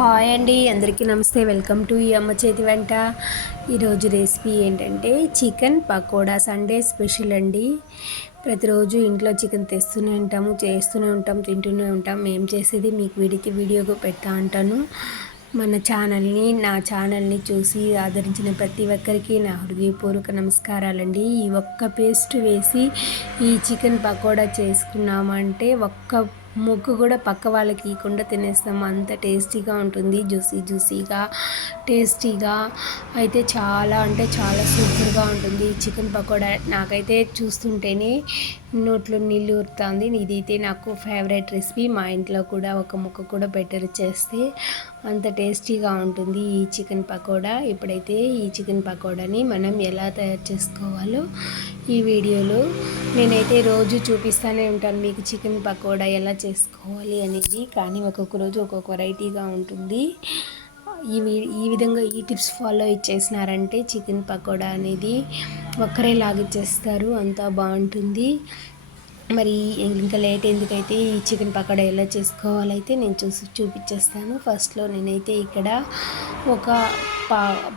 Hi అండి, అందరికీ నమస్తే. వెల్కమ్ టు ఈ అమ్మ చేతి వంట. ఈరోజు రెసిపీ ఏంటంటే చికెన్ పకోడా. సండే స్పెషల్ అండి. ప్రతిరోజు ఇంట్లో చికెన్ తెస్తూనే ఉంటాము, చేస్తూనే ఉంటాం, తింటూనే ఉంటాం. మేము చేసేది మీకు వీడియోగా పెడతా ఉంటాను. నా ఛానల్ని చూసి ఆదరించిన ప్రతి ఒక్కరికి నా హృదయపూర్వక నమస్కారాలండి. ఈ ఒక్క పేస్ట్ వేసి ఈ చికెన్ పకోడా చేసుకున్నామంటే ఒక్క ముగ్గు కూడా పక్క వాళ్ళకి ఇవ్వకుండా తినేస్తాము. అంత టేస్టీగా ఉంటుంది, జ్యూసీగా టేస్టీగా అయితే చాలా అంటే చాలా సూపర్గా ఉంటుంది చికెన్ పకోడా. నాకైతే చూస్తుంటేనే నోట్లో నీళ్ళు ఊరుతుంది. ఇదైతే నాకు ఫేవరెట్ రెసిపీ. మా ఇంట్లో కూడా ఒక ముక్క కూడా బెటర్ చేస్తే అంత టేస్టీగా ఉంటుంది ఈ చికెన్ పకోడా. ఇప్పుడైతే ఈ చికెన్ పకోడాని మనం ఎలా తయారు చేసుకోవాలో ఈ వీడియోలో నేనైతే రోజు చూపిస్తూనే ఉంటాను మీకు చికెన్ పకోడా ఎలా చేసుకోవాలి అనేది. కానీ ఒక్కొక్క రోజు ఒక్కొక్క వెరైటీగా ఉంటుంది. ఈ విధంగా ఈ టిప్స్ ఫాలో చేసినారంటే చికెన్ పకోడా అనేది ఒక్కరే లాగిచ్చేస్తారు, అంతా బాగుంటుంది. మరి ఇంకా లేట్ ఎందుకైతే ఈ చికెన్ పకోడా ఎలా చేసుకోవాలైతే నేను చూపించేస్తాను. ఫస్ట్లో నేనైతే ఇక్కడ ఒక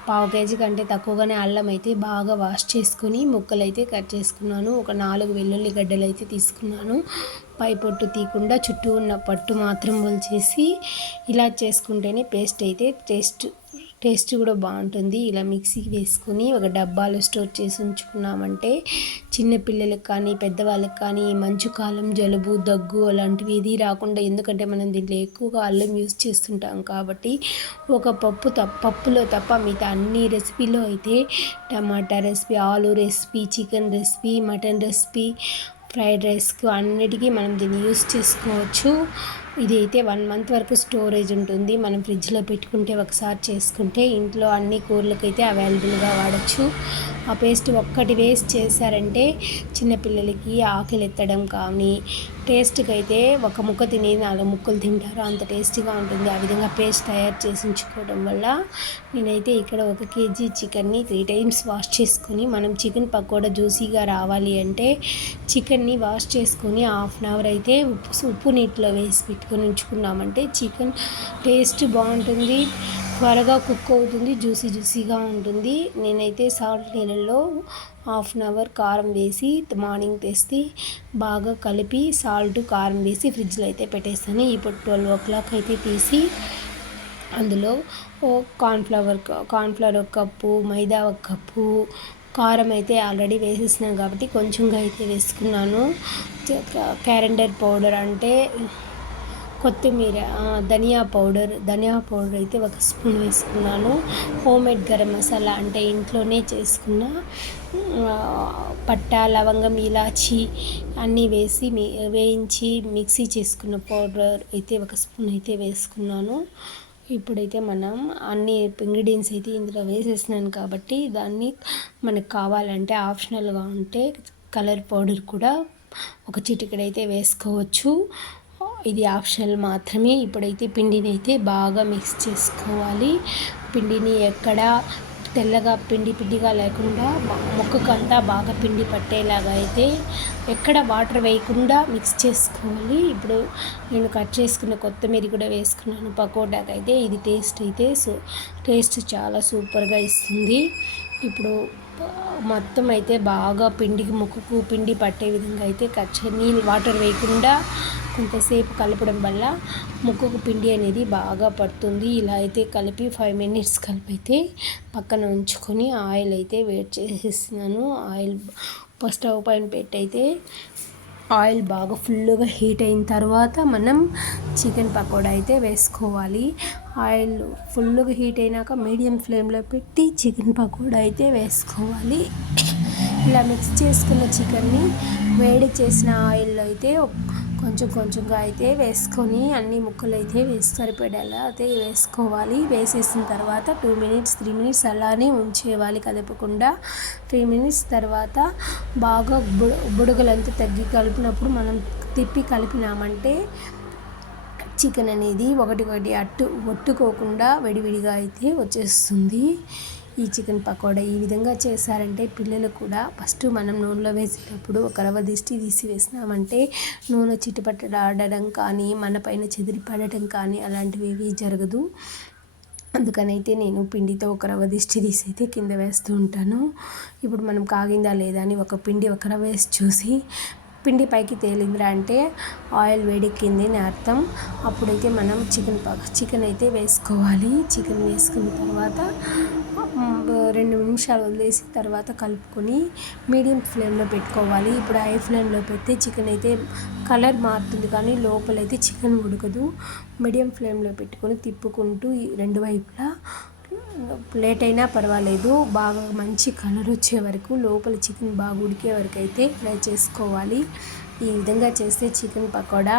పావు కేజీ కంటే తక్కువగానే అల్లం అయితే బాగా వాష్ చేసుకొని ముక్కలు అయితే కట్ చేసుకున్నాను. ఒక 4 వెల్లుల్లి గడ్డలు అయితే తీసుకున్నాను. పై పొట్టు తీయకుండా చుట్టూ ఉన్న పట్టు మాత్రం వలిచేసి ఇలా చేసుకుంటేనే పేస్ట్ అయితే టేస్ట్ కూడా బాగుంటుంది. ఇలా మిక్సీకి వేసుకొని ఒక డబ్బాలో స్టోర్ చేసి ఉంచుకున్నామంటే చిన్నపిల్లలకు కానీ పెద్దవాళ్ళకి కానీ మంచు కాలం జలుబు దగ్గు అలాంటివి ఏది రాకుండా, ఎందుకంటే మనం దీంట్లో ఎక్కువగా అల్లం యూస్ చేస్తుంటాం కాబట్టి ఒక పప్పులో తప్ప మిగతా అన్ని రెసిపీలో అయితే టమాటా రెసిపీ, ఆలు recipe, chicken recipe, mutton recipe, fried రైస్కు అన్నిటికీ మనం దీన్ని యూస్ చేసుకోవచ్చు. ఇది అయితే 1 మంత్ వరకు స్టోరేజ్ ఉంటుంది. మనం ఫ్రిడ్జ్లో పెట్టుకుంటే ఒకసారి చేసుకుంటే ఇంట్లో అన్ని కూరలకైతే అవైలబుల్గా వాడచ్చు. ఆ పేస్ట్ ఒక్కటి వేస్ట్ చేశారంటే చిన్నపిల్లలకి ఆకలి ఎత్తడం కానీ, టేస్ట్కి అయితే ఒక ముక్క తిని 4 ముక్కలు తింటారు, అంత టేస్టీగా ఉంటుంది. ఆ విధంగా పేస్ట్ తయారు చేసి ఉంచుకోవడం వల్ల నేనైతే ఇక్కడ 1 కేజీ చికెన్ని 3 టైమ్స్ వాష్ చేసుకొని, మనం చికెన్ పకోడా జ్యూసీగా రావాలి అంటే చికెన్ని వాష్ చేసుకొని 1/2 అవర్ అయితే ఉప్పు నీటిలో వేసి పెట్టుకొని ఉంచుకున్నామంటే చికెన్ టేస్ట్ బాగుంటుంది, త్వరగా కుక్ అవుతుంది, జ్యూసీగా ఉంటుంది. నేనైతే సాల్ట్ నీళ్ళల్లో 1/2 అవర్ కారం వేసి మార్నింగ్ తెస్తే బాగా కలిపి సాల్ట్ కారం వేసి ఫ్రిడ్జ్లో అయితే పెట్టేస్తాను. ఇప్పుడు 12 o'clock అయితే తీసి అందులో కార్న్ఫ్లవర్ 1 కప్పు, మైదా 1 కప్పు, కారం అయితే ఆల్రెడీ వేసేసినాను కాబట్టి కొంచెంగా అయితే వేసుకున్నాను. క్యారెండర్ పౌడర్ అంటే కొత్తిమీర, ధనియా పౌడర్ అయితే 1 స్పూన్ వేసుకున్నాను. హోమ్మేడ్ గరం మసాలా అంటే ఇంట్లోనే చేసుకున్న పట్టా, లవంగం, ఇలాచి అన్నీ వేసి వేయించి మిక్సీ చేసుకున్న పౌడర్ అయితే 1 స్పూన్ అయితే వేసుకున్నాను. ఇప్పుడైతే మనం అన్ని ఇంగ్రీడియంట్స్ అయితే ఇందులో వేసేసినాను కాబట్టి దాన్ని మనకు కావాలంటే ఆప్షనల్గా ఉంటే కలర్ పౌడర్ కూడా 1 చిటికెడైతే వేసుకోవచ్చు. ఇది ఆప్షనల్ మాత్రమే. ఇప్పుడైతే పిండిని అయితే బాగా మిక్స్ చేసుకోవాలి. పిండిని ఎక్కడ తెల్లగా పిండిగా లేకుండా ముక్కకంతా బాగా పిండి పట్టేలాగా అయితే ఎక్కడ వాటర్ వేయకుండా మిక్స్ చేసుకోవాలి. ఇప్పుడు నేను కట్ చేసుకున్న కొత్తిమీర కూడా వేసుకున్నాను పకోడాకి అయితే. ఇది టేస్ట్ చాలా సూపర్గా ఇస్తుంది. ఇప్పుడు మొత్తం అయితే బాగా ముక్కకు పిండి పట్టే విధంగా అయితే నీళ్ళు వాటర్ వేయకుండా కొంతసేపు కలపడం వల్ల ముక్కకు పిండి అనేది బాగా పడుతుంది. ఇలా అయితే కలిపి 5 minutes కలిపైతే పక్కన ఉంచుకొని ఆయిల్ అయితే వేడి చేసేస్తున్నాను. ఆయిల్ స్టవ్ పైన పెట్టయితే ఆయిల్ బాగా ఫుల్గా హీట్ అయిన తర్వాత మనం చికెన్ పకోడా అయితే వేసుకోవాలి. ఆయిల్ ఫుల్గా హీట్ అయినాక మీడియం ఫ్లేమ్లో పెట్టి చికెన్ పకోడా అయితే వేసుకోవాలి. ఇలా మిక్స్ చేసుకున్న చికెన్ని వేడి చేసిన ఆయిల్లో అయితే కొంచెంగా అయితే వేసుకొని అన్ని ముక్కలు అయితే సరిపడేలా అయితే వేసుకోవాలి. వేసేసిన తర్వాత 2 minutes 3 minutes అలానే ఉంచేవాలి కదపకుండా. 3 minutes తర్వాత బాగా బుడగలంతా తగ్గి కలిపినప్పుడు మనం తిప్పి కలిపినామంటే చికెన్ అనేది ఒకటి ఒట్టుకోకుండా విడివిడిగా అయితే వచ్చేస్తుంది. ఈ చికెన్ పకోడా ఈ విధంగా చేశారంటే పిల్లలు కూడా ఫస్ట్ మనం నూనెలో వేసేటప్పుడు ఒక రవ్వ దిష్టి తీసి వేసినామంటే నూనె చిటపటలాడడం కానీ మన పైన చెదిరి పడటం కానీ అలాంటివి ఏవి జరగదు. అందుకనైతే నేను పిండితో ఒక రవ్వ దిష్టి తీసి అయితే కింద వేస్తూ ఉంటాను. ఇప్పుడు మనం కాగిందా లేదా అని ఒక రవ్వ వేసి చూసి పిండి పైకి తేలిందిరా అంటే ఆయిల్ వేడెక్కింది అని అర్థం. అప్పుడైతే మనం చికెన్ అయితే వేసుకోవాలి. చికెన్ వేసుకున్న తర్వాత 2 నిమిషాలు వదిలేసి తర్వాత కలుపుకొని మీడియం ఫ్లేమ్లో పెట్టుకోవాలి. ఇప్పుడు హై ఫ్లేమ్లో పెడితే చికెన్ అయితే కలర్ మారుతుంది కానీ లోపలైతే చికెన్ ఉడకదు. మీడియం ఫ్లేమ్లో పెట్టుకొని తిప్పుకుంటూ 2 వైపులా లేట్ అయినా పర్వాలేదు బాగా మంచి కలర్ వచ్చే వరకు లోపల చికెన్ బాగా ఉడికే వరకు అయితే ఫ్రై చేసుకోవాలి. ఈ విధంగా చేస్తే చికెన్ పకోడా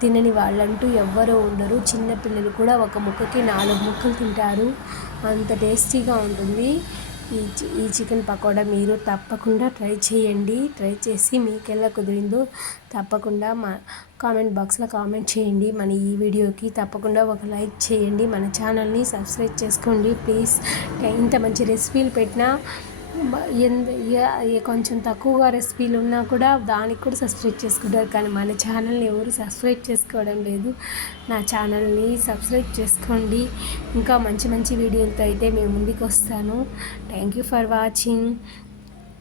తినని వాళ్ళంటూ ఎవ్వరూ ఉండరు. చిన్నపిల్లలు కూడా ఒక ముక్కకి 4 ముక్కలు తింటారు, అంత టేస్టీగా ఉంటుంది. ఈ చికెన్ పకోడా మీరు తప్పకుండా ట్రై చేయండి. ట్రై చేసి మీకు ఎలా కుదిరిందో తప్పకుండా కామెంట్ బాక్స్లో కామెంట్ చేయండి. మన ఈ వీడియోకి తప్పకుండా ఒక లైక్ చేయండి. మన ఛానల్ని సబ్స్క్రైబ్ చేసుకోండి ప్లీజ్. ఇంత మంచి రెసిపీలు పెట్టినా కొంచెం తక్కువగా రెసిపీలు ఉన్నా కూడా దానికి కూడా సబ్స్క్రైబ్ చేసుకుంటారు, కానీ మన ఛానల్ని ఎవరు సబ్స్క్రైబ్ చేసుకోవడం లేదు. నా ఛానల్ని సబ్స్క్రైబ్ చేసుకోండి. ఇంకా మంచి మంచి వీడియోలతో అయితే మేము ముందుకు వస్తాను. Thank you for watching.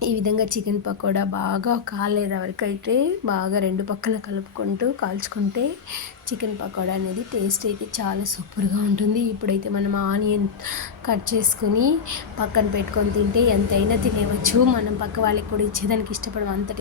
ఈ విధంగా చికెన్ పకోడా బాగా కాలేదా వరకు అయితే బాగా 2 పక్కల కలుపుకుంటూ కాల్చుకుంటే చికెన్ పకోడా అనేది టేస్ట్ అయితే చాలా సూపర్గా ఉంటుంది. ఇప్పుడైతే మనం ఆనియన్ కట్ చేసుకుని పక్కన పెట్టుకొని తింటే ఎంతైనా తినేవచ్చు. మనం పక్క వాళ్ళకి కూడా ఇచ్చేదానికి ఇష్టపడము, అంత